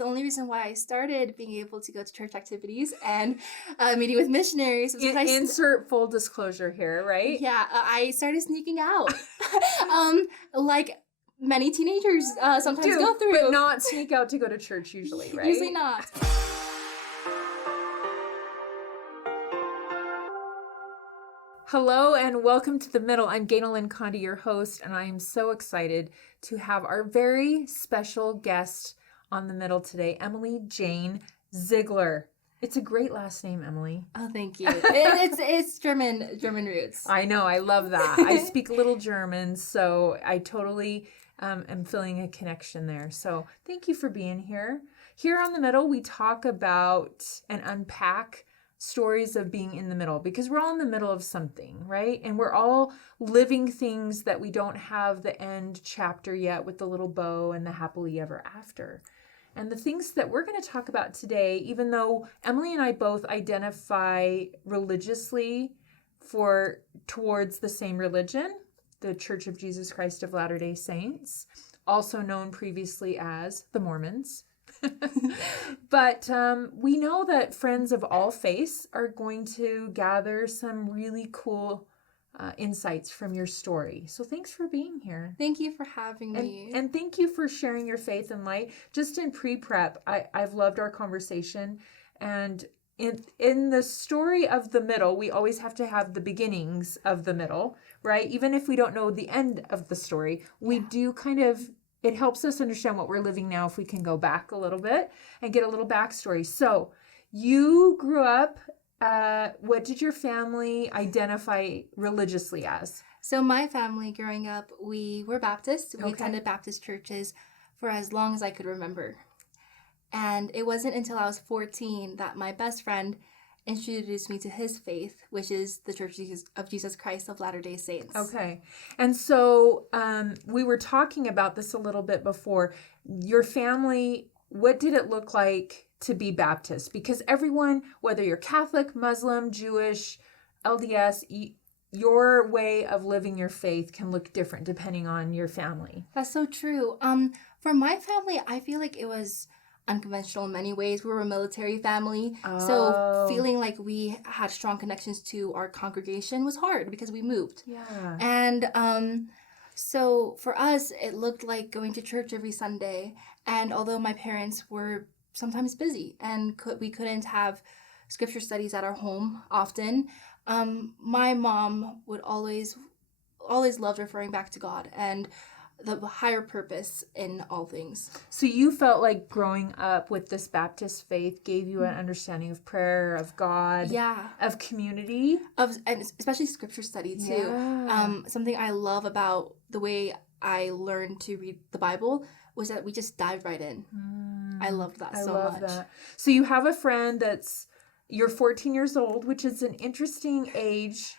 the only reason why I started being able to go to church activities and meeting with missionaries was because insert full disclosure here, right? Yeah, I started sneaking out, like many teenagers sometimes go through. But not sneak out to go to church usually, right? Usually not. Hello and welcome to The Middle. I'm Ganel-Lyn, your host, and I am so excited to have our very special guest on The Middle today, Emily Jane Ziegler. It's a great last name, Emily. Oh, thank you. It's German roots. I know, I love that. I speak a little German, so I totally am feeling a connection there. So thank you for being here. Here on The Middle, we talk about and unpack stories of being in the middle, because we're all in the middle of something, right? And we're all living things that we don't have the end chapter yet with the little bow and the happily ever after. And the things that we're going to talk about today, even though Emily and I both identify religiously towards the same religion, the Church of Jesus Christ of Latter-day Saints, also known previously as the Mormons. But we know that friends of all faiths are going to gather some really cool insights from your story. So thanks for being here. Thank you for having me. And thank you for sharing your faith and light. Just in pre-prep, I've loved our conversation. And in the story of the middle, we always have to have the beginnings of the middle, right? Even if we don't know the end of the story, we do kind of... It helps us understand what we're living now if we can go back a little bit and get a little backstory. So you grew up, what did your family identify religiously as? So my family growing up, we were Baptist. We attended Baptist churches for as long as I could remember. And it wasn't until I was 14 that my best friend introduced me to his faith, which is the Church of Jesus Christ of Latter-day Saints. Okay. And so we were talking about this a little bit before. Your family, what did it look like to be Baptist? Because everyone, whether you're Catholic, Muslim, Jewish, LDS, your way of living your faith can look different depending on your family. That's so true. For my family, I feel like it was unconventional in many ways. We were a military family, so feeling like we had strong connections to our congregation was hard because we moved. Yeah. And so for us, it looked like going to church every Sunday. And although my parents were sometimes busy and we couldn't have scripture studies at our home often, my mom would always loved referring back to God and the higher purpose in all things. So you felt like growing up with this Baptist faith gave you an understanding of prayer, of God, of community, and especially scripture study too. Yeah. Something I love about the way I learned to read the Bible was that we just dived right in. I loved that so much. That. So you have a friend you're 14 years old, which is an interesting age,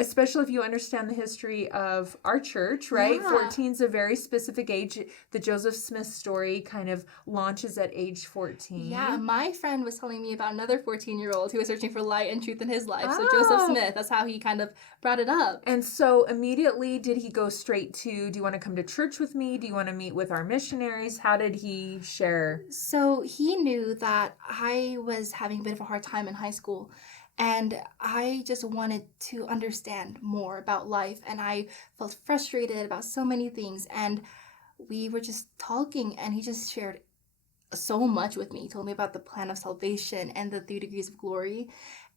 especially if you understand the history of our church, right? Yeah. 14 is a very specific age. The Joseph Smith story kind of launches at age 14. Yeah, my friend was telling me about another 14-year-old who was searching for light and truth in his life. So Joseph Smith, that's how he kind of brought it up. And so immediately, did he go straight to, do you want to come to church with me? Do you want to meet with our missionaries? How did he share? So he knew that I was having a bit of a hard time in high school. And I just wanted to understand more about life. And I felt frustrated about so many things. And we were just talking, and he just shared so much with me. He told me about the plan of salvation and the 3 degrees of glory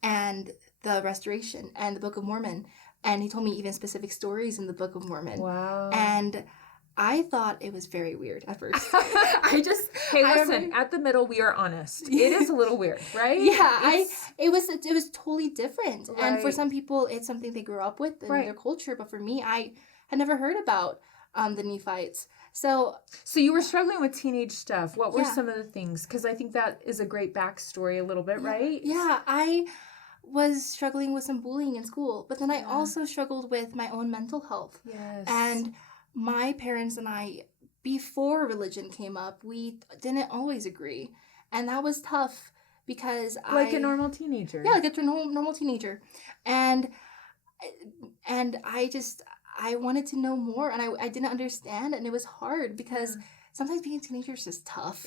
and the restoration and the Book of Mormon. And he told me even specific stories in the Book of Mormon. Wow. And I thought it was very weird at first. Hey, listen, at the middle, we are honest. It is a little weird, right? Yeah, it was totally different. Right. And for some people, it's something they grew up with in their culture. But for me, I had never heard about the Nephites. So you were struggling with teenage stuff. What were some of the things? Because I think that is a great backstory a little bit, right? Yeah, I was struggling with some bullying in school. But then I also struggled with my own mental health. Yes. And my parents and I, before religion came up, we didn't always agree. And that was tough because like a normal teenager. Yeah, like a normal teenager. And I wanted to know more, and I didn't understand, and it was hard because sometimes being a teenager is just tough.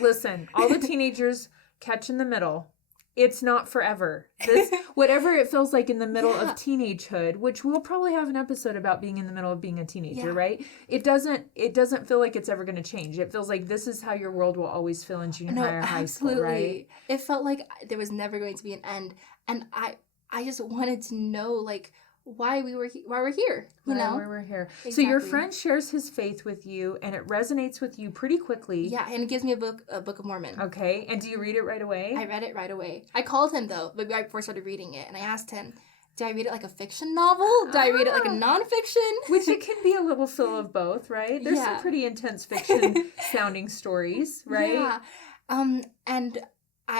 Listen, all the teenagers catch in the middle. It's not forever. This, whatever it feels like in the middle of teenagehood, which we'll probably have an episode about being in the middle of being a teenager, right? It doesn't feel like it's ever going to change. It feels like this is how your world will always feel in junior high or high school, right? It felt like there was never going to be an end, and I just wanted to know, like, why we're here, you know? Why we're here. Exactly. So your friend shares his faith with you, and it resonates with you pretty quickly. Yeah, and it gives me a book of Mormon. Okay, and do you read it right away? I read it right away. I called him, though, right before I started reading it, and I asked him, do I read it like a fiction novel? Do I read it like a nonfiction? Which it can be a little fill of both, right? There's some pretty intense fiction sounding stories, right? Yeah. And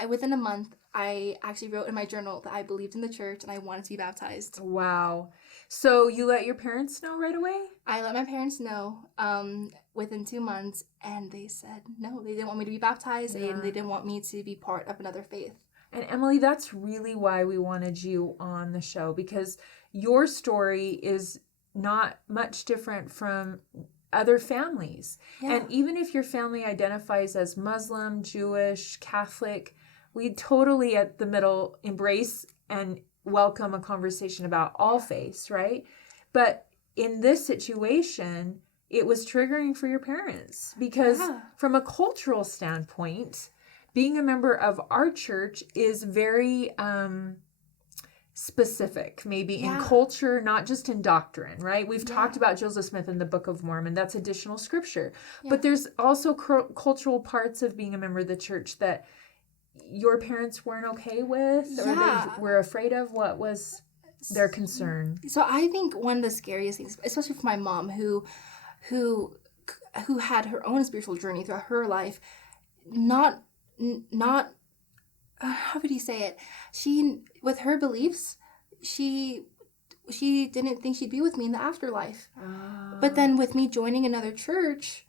within a month, I actually wrote in my journal that I believed in the church and I wanted to be baptized. Wow. So you let your parents know right away? I let my parents know within 2 months, and they said no. They didn't want me to be baptized, and they didn't want me to be part of another faith. And Emily, that's really why we wanted you on the show, because your story is not much different from other families. Yeah. And even if your family identifies as Muslim, Jewish, Catholic, we totally at the middle embrace and welcome a conversation about all faiths, right? But in this situation, it was triggering for your parents because from a cultural standpoint, being a member of our church is very specific, maybe in culture, not just in doctrine, right? We've talked about Joseph Smith in the Book of Mormon. That's additional scripture. But there's also cultural parts of being a member of the church that your parents weren't okay with, or they were afraid of. What was their concern? So I think one of the scariest things, especially for my mom, who had her own spiritual journey throughout her life, not how would you say it? She, with her beliefs, she didn't think she'd be with me in the afterlife. But then with me joining another church,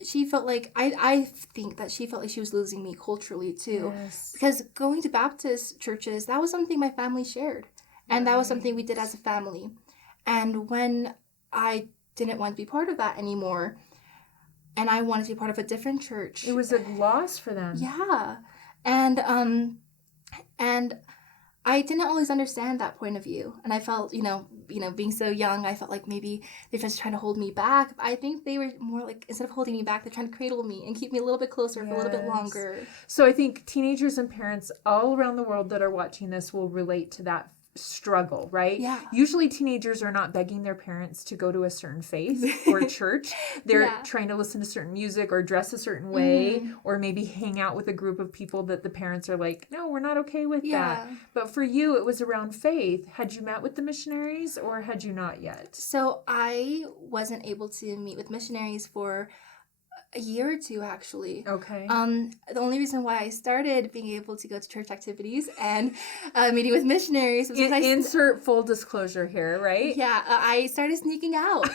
she felt like, I think that she felt like she was losing me culturally too. Yes. Because going to Baptist churches, that was something my family shared. And that was something we did as a family. And when I didn't want to be part of that anymore, and I wanted to be part of a different church. It was a loss for them. Yeah. And I didn't always understand that point of view. And I felt, being so young, I felt like maybe they're just trying to hold me back. I think they were more like, instead of holding me back, they're trying to cradle me and keep me a little bit closer for a little bit longer. So I think teenagers and parents all around the world that are watching this will relate to that struggle, right? Yeah. Usually teenagers are not begging their parents to go to a certain faith or church. They're trying to listen to certain music or dress a certain way, or maybe hang out with a group of people that the parents are like, no, we're not okay with that. But for you, it was around faith. Had you met with the missionaries or had you not yet? So I wasn't able to meet with missionaries for a year or two, actually. Okay. The only reason why I started being able to go to church activities and meeting with missionaries was because insert full disclosure here, right? Yeah, I started sneaking out,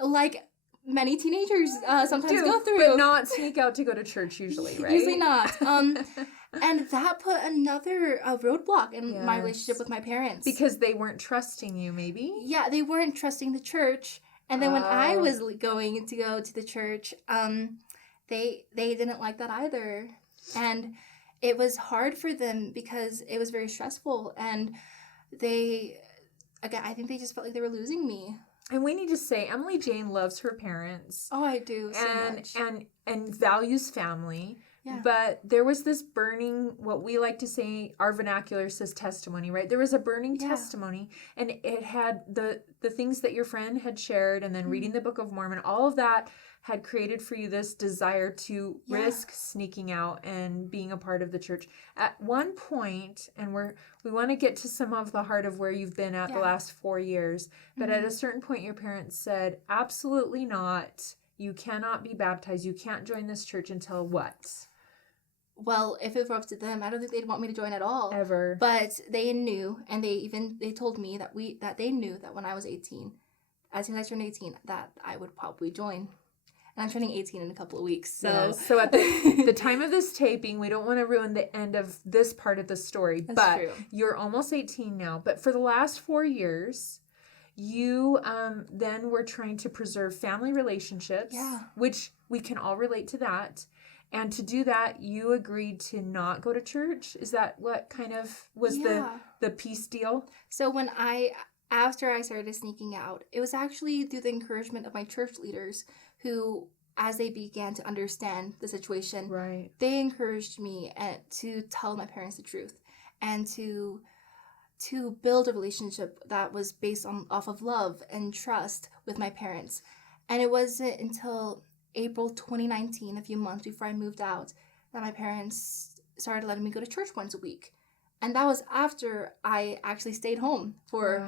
like many teenagers sometimes go through. But not sneak out to go to church usually, right? Usually not. And that put another roadblock in my relationship with my parents. Because they weren't trusting you, maybe? Yeah, they weren't trusting the church. And then when I was going to go to the church, they didn't like that either. And it was hard for them because it was very stressful. And I think they just felt like they were losing me. And we need to say, Emily Jane loves her parents. Oh, I do so much. And values family. Yeah. But there was this burning, what we like to say, our vernacular says testimony, right? There was a burning testimony, and it had the things that your friend had shared, and then reading the Book of Mormon, all of that had created for you this desire to risk sneaking out and being a part of the church. At one point, and we want to get to some of the heart of where you've been at the last 4 years, but at a certain point your parents said, absolutely not. You cannot be baptized. You can't join this church until what? Well, if it were up to them, I don't think they'd want me to join at all. Ever. But they knew, and they told me that they knew that when I was 18, as soon as I turned 18, that I would probably join. And I'm turning 18 in a couple of weeks. So So at the time of this taping, we don't want to ruin the end of this part of the story. That's true. You're almost 18 now. But for the last 4 years, you then were trying to preserve family relationships, which we can all relate to that. And to do that, you agreed to not go to church. Is that what kind of was Yeah. the peace deal? So after I started sneaking out, it was actually through the encouragement of my church leaders who, as they began to understand the situation, Right. they encouraged me to tell my parents the truth and to build a relationship that was based off of love and trust with my parents. And it wasn't until April 2019, a few months before I moved out, that my parents started letting me go to church once a week. And that was after I actually stayed home for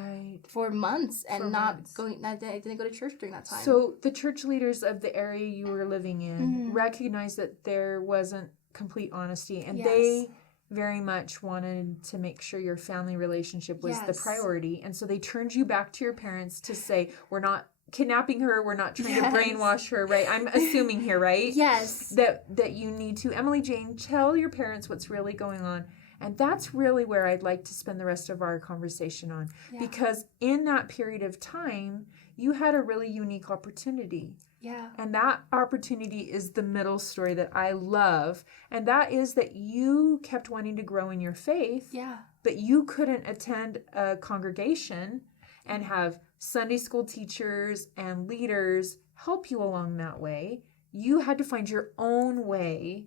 months and I didn't go to church during that time. So the church leaders of the area you were living in recognized that there wasn't complete honesty, and they very much wanted to make sure your family relationship was the priority. And so they turned you back to your parents to say, we're not kidnapping her, we're not trying to brainwash her, right? I'm assuming here, right? Yes. That you need to, Emily Jane, tell your parents what's really going on. And that's really where I'd like to spend the rest of our conversation on. Yeah. Because in that period of time, you had a really unique opportunity. Yeah. And that opportunity is the middle story that I love. And that is that you kept wanting to grow in your faith. Yeah. But you couldn't attend a congregation and have Sunday school teachers and leaders help you along that way. You had to find your own way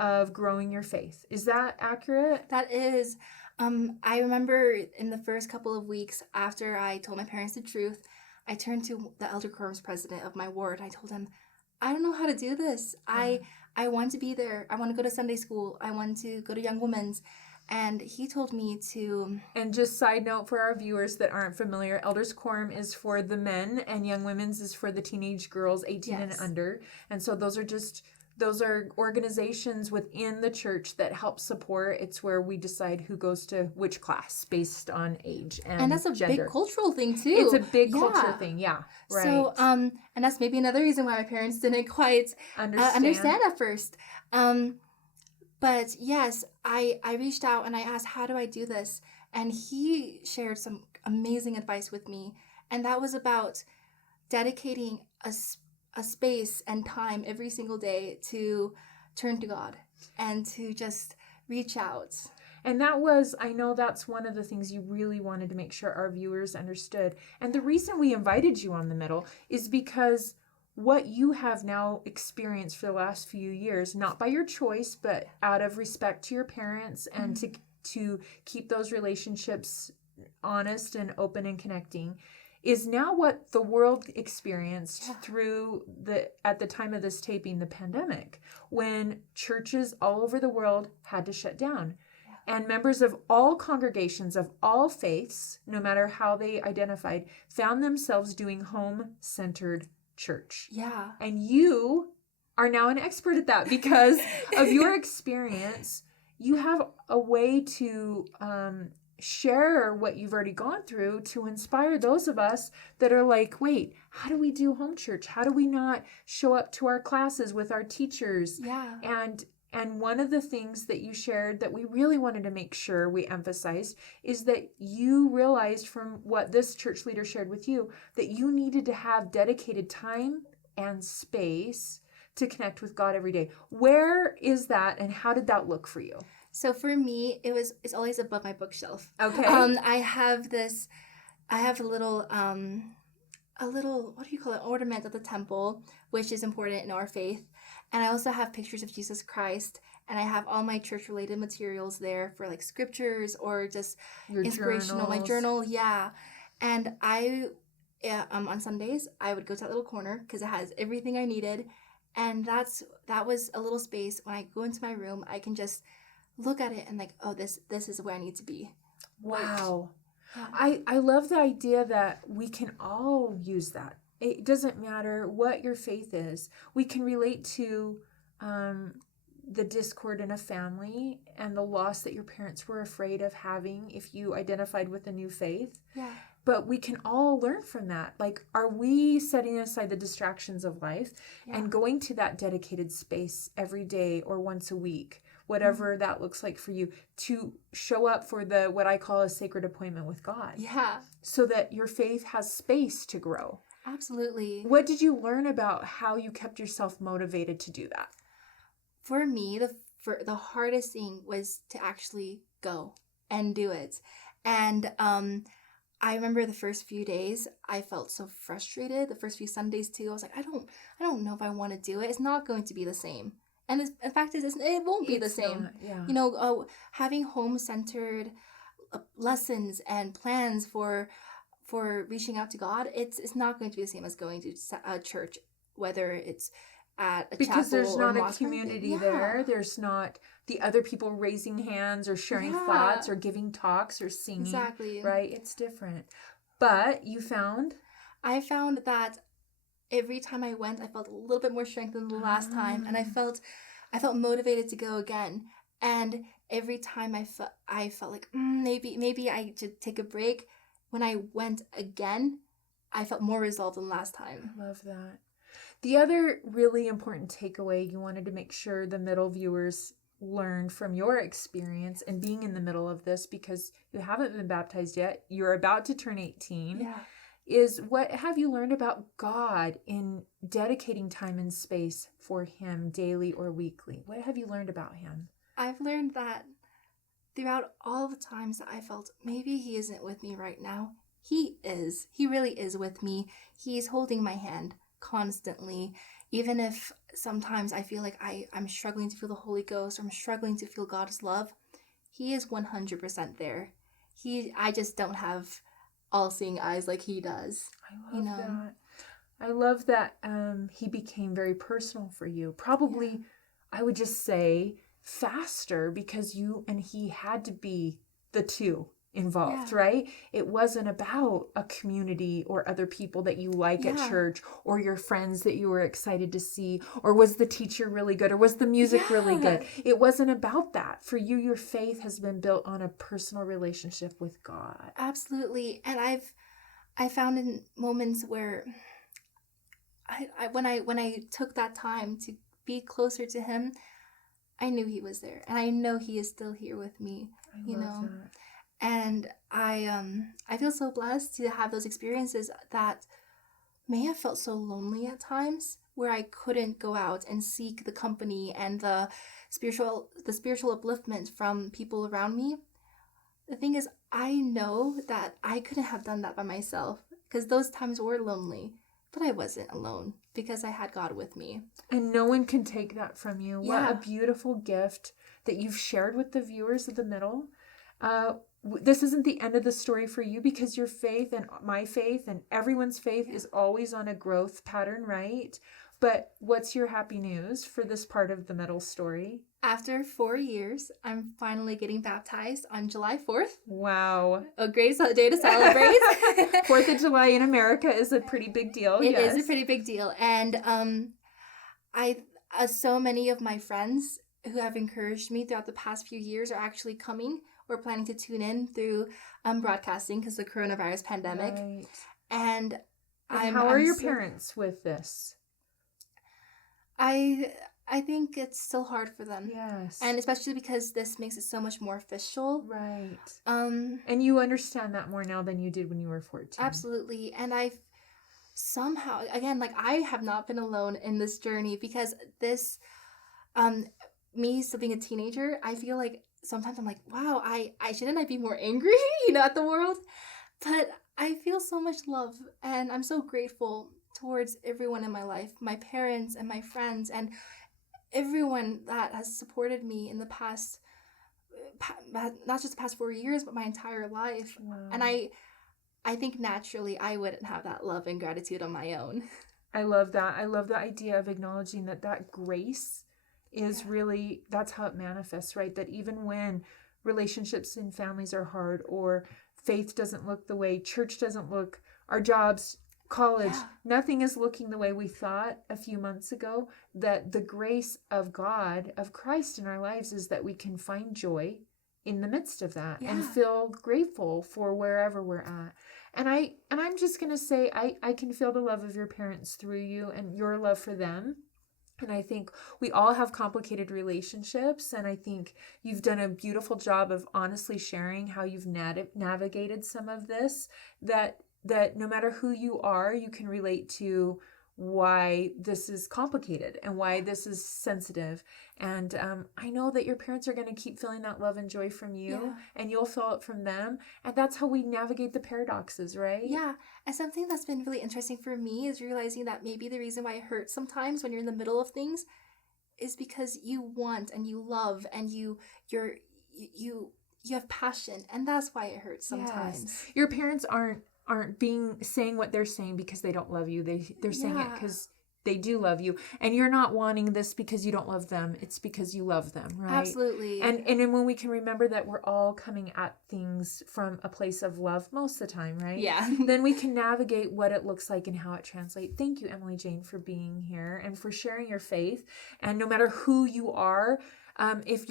of growing your faith. Is that accurate? That is. I remember in the first couple of weeks after I told my parents the truth, I turned to the elder quorum's president of my ward. I told him, I don't know how to do this. I want to be there. I want to go to Sunday school. I want to go to Young Women's. And he told me to... And just side note for our viewers that aren't familiar, Elders Quorum is for the men and Young Women's is for the teenage girls 18 and under. And so those are organizations within the church that help support. It's where we decide who goes to which class based on age and that's a gender. Big cultural thing too. It's a big culture thing, yeah. Right. So, and that's maybe another reason why my parents didn't quite understand at first. But yes, I reached out and I asked, how do I do this? And he shared some amazing advice with me. And that was about dedicating a space and time every single day to turn to God and to just reach out. And I know that's one of the things you really wanted to make sure our viewers understood. And the reason we invited you on the middle is because what you have now experienced for the last few years, not by your choice, but out of respect to your parents and to keep those relationships honest and open and connecting, is now what the world experienced through at the time of this taping, the pandemic, when churches all over the world had to shut down. Yeah. And members of all congregations, of all faiths, no matter how they identified, found themselves doing home-centered church. Yeah. And you are now an expert at that because of your experience. You have a way to share what you've already gone through to inspire those of us that are like, wait, how do we do home church? How do we not show up to our classes with our teachers? Yeah. And one of the things that you shared that we really wanted to make sure we emphasized is that you realized from what this church leader shared with you that you needed to have dedicated time and space to connect with God every day. Where is that and how did that look for you? So for me, it's always above my bookshelf. Okay. I have a little, what do you call it, ornament of the temple, which is important in our faith. And I also have pictures of Jesus Christ, and I have all my church-related materials there for like scriptures or just your inspirational. Journals. My journal, yeah. And on Sundays, I would go to that little corner because it has everything I needed. And that was a little space. When I go into my room, I can just look at it and like, oh, this is where I need to be. Wow. Yeah. I love the idea that we can all use that. It doesn't matter what your faith is. We can relate to the discord in a family and the loss that your parents were afraid of having if you identified with a new faith. Yeah. But we can all learn from that. Like, are we setting aside the distractions of life and going to that dedicated space every day or once a week, whatever that looks like for you, to show up for what I call a sacred appointment with God? Yeah. So that your faith has space to grow. Absolutely. What did you learn about how you kept yourself motivated to do that? for me, the hardest thing was to actually go and do it. And I remember the first few days I felt so frustrated. The first few Sundays too, I was like, I don't know if I want to do it. It's not going to be the same. And the fact is, it won't be the same. Not, yeah. You know, having home-centered lessons and plans for reaching out to God, it's not going to be the same as going to a church, whether it's at a because chapel there's or not a mosque. community there. There's not the other people raising hands or sharing thoughts or giving talks or singing. Exactly. Right? It's different. But I found that every time I went, I felt a little bit more strength than the last time, and I felt motivated to go again. And every time I felt like maybe I should take a break. When I went again, I felt more resolved than last time. I love that. The other really important takeaway you wanted to make sure the middle viewers learned from your experience and being in the middle of this, because you haven't been baptized yet, you're about to turn 18, is what have you learned about God in dedicating time and space for Him daily or weekly? What have you learned about Him? I've learned that throughout all the times that I felt maybe He isn't with me right now, He is. He really is with me. He's holding my hand constantly. Even if sometimes I feel like I'm struggling to feel the Holy Ghost, or I'm struggling to feel God's love, He is 100% there. I just don't have all-seeing eyes like He does. I love that. I love that He became very personal for you. Probably, I would just say, faster, because you and He had to be the two involved, right? It wasn't about a community or other people that you like at church, or your friends that you were excited to see, or was the teacher really good, or was the music really good. It wasn't about that. For you, your faith has been built on a personal relationship with God. Absolutely. And I found in moments where when I took that time to be closer to Him, I knew He was there, and I know He is still here with me. I love that. And I feel so blessed to have those experiences that may have felt so lonely at times, where I couldn't go out and seek the company and the spiritual upliftment from people around me. The thing is, I know that I couldn't have done that by myself, because those times were lonely, but I wasn't alone because I had God with me. And no one can take that from you. What a beautiful gift that you've shared with the viewers of the middle. This isn't the end of the story for you, because your faith and my faith and everyone's faith is always on a growth pattern, right? But what's your happy news for this part of the middle story? After 4 years, I'm finally getting baptized on July 4th. Wow. A great day to celebrate. 4th of July in America is a pretty big deal. It is a pretty big deal. And so many of my friends who have encouraged me throughout the past few years are actually coming or planning to tune in through broadcasting because of the coronavirus pandemic. Right. And how are your parents with this? I think it's still hard for them. Yes. And especially because this makes it so much more official. Right. And you understand that more now than you did when you were 14. Absolutely. And I've somehow, again, like, I have not been alone in this journey, because this, me still being a teenager, I feel like sometimes I'm like, wow, shouldn't I be more angry, at the world? But I feel so much love, and I'm so grateful towards everyone in my life, my parents and my friends, and everyone that has supported me in the past, not just the past 4 years, but my entire life. Wow. And I think naturally I wouldn't have that love and gratitude on my own. I love that. I love the idea of acknowledging that grace is really, that's how it manifests, right? That even when relationships and families are hard, or faith doesn't look the way, church doesn't look, our jobs, college, nothing is looking the way we thought a few months ago, that the grace of God, of Christ in our lives, is that we can find joy in the midst of that and feel grateful for wherever we're at. And I'm just going to say, I can feel the love of your parents through you and your love for them. And I think we all have complicated relationships, and I think you've done a beautiful job of honestly sharing how you've navigated some of this, that no matter who you are, you can relate to why this is complicated and why this is sensitive. And I know that your parents are going to keep feeling that love and joy from you, and you'll feel it from them. And that's how we navigate the paradoxes, right? Yeah. And something that's been really interesting for me is realizing that maybe the reason why it hurts sometimes when you're in the middle of things is because you want and you love and you have passion, and that's why it hurts sometimes. Yes. Your parents aren't saying what they're saying because they don't love you. They're saying it because they do love you, and you're not wanting this because you don't love them. It's because you love them, right? Absolutely. And then when we can remember that we're all coming at things from a place of love most of the time, right? Yeah. Then we can navigate what it looks like and how it translates. Thank you, Emily Jane, for being here and for sharing your faith. And no matter who you are, if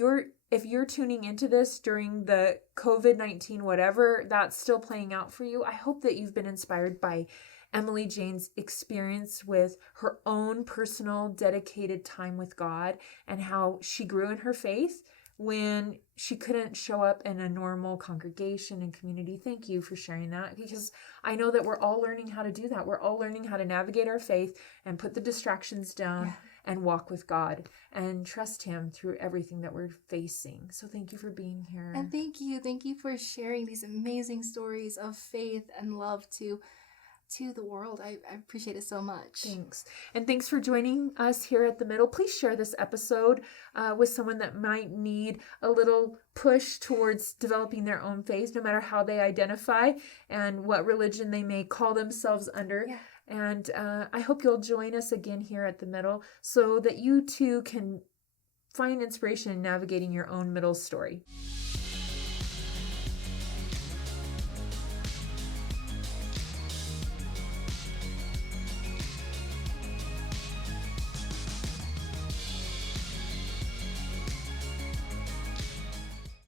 you're tuning into this during the COVID-19, whatever that's still playing out for you, I hope that you've been inspired by Emily Jane's experience with her own personal dedicated time with God and how she grew in her faith when she couldn't show up in a normal congregation and community. Thank you for sharing that, because I know that we're all learning how to do that. We're all learning how to navigate our faith and put the distractions down and walk with God and trust Him through everything that we're facing. So thank you for being here. And thank you for sharing these amazing stories of faith and love to the world. I appreciate it so much. Thanks. And thanks for joining us here at The Middle. Please share this episode with someone that might need a little push towards developing their own faith, no matter how they identify and what religion they may call themselves under. Yeah. And I hope you'll join us again here at The Middle so that you too can find inspiration in navigating your own middle story.